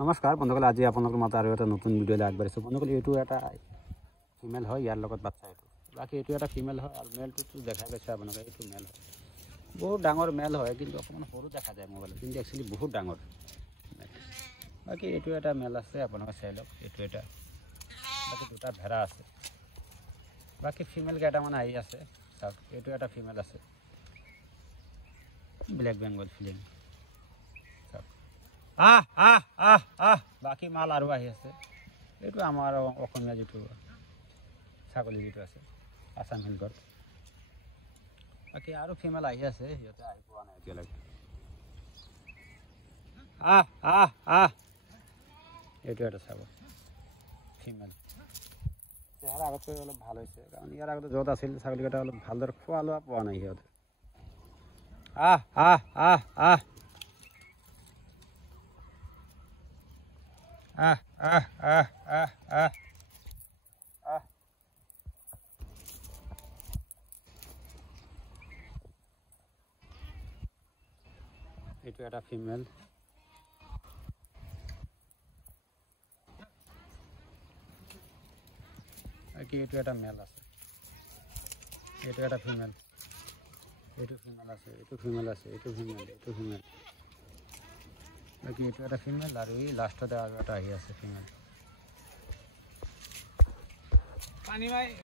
নমস্কাৰ বন্ধুসকল, আজি আপোনালোকৰ মাত আৰু এটা নতুন ভিডিঅ'লৈ আগবাঢ়িছোঁ। বন্ধুসকল, এইটো এটা ফিমেল হয়, ইয়াৰ লগত বাচ্চা এইটো। বাকী এইটো এটা ফিমেল হয় আৰু মেলটোতো দেখা গৈছে আপোনালোকে, এইটো মেল হয়। বহুত ডাঙৰ মেল হয়, কিন্তু অকণমান সৰু দেখা যায় মোবাইলত, কিন্তু একচুৱেলি বহুত ডাঙৰ। বাকী এইটো এটা মেল আছে, আপোনালোকে চাই লওক। এইটো এটা, বাকী দুটা ভেড়া আছে। বাকী ফিমেল কেইটামান আহি আছে, চাওক। এইটো এটা ফিমেল আছে, ব্লেক বেংগল ফিলিং। বাকী মাল আৰু আহি আছে। এইটো আমাৰ অসমীয়া যিটো ছাগলী যিটো আছে, আছাম হিলগড়। বাকী আৰু ফিমেল আহি আছে, সিহঁতে আহি পোৱা নাই এতিয়ালৈকে। এইটো এটা চাব ফিমেল। ইয়াৰ আগতকৈ অলপ ভাল হৈছে, কাৰণ ইয়াৰ আগতে য'ত আছিল ছাগলীকেইটা অলপ ভালদৰে খোৱা লোৱা পোৱা নাই সিহঁতে। এইটো এটা ফিমেল। বাকী এইটো এটা মেল আছে, এইটো এটা ফিমেল। এইটো ফিমেল আছে, এইটো ফিমেল আছে, এইটো ফিমেল, এইটো ফিমেল। বাকী এইটো এটা ফিমেল আৰু এই লাষ্টতে আৰু এটা আহি আছে ফিমেল।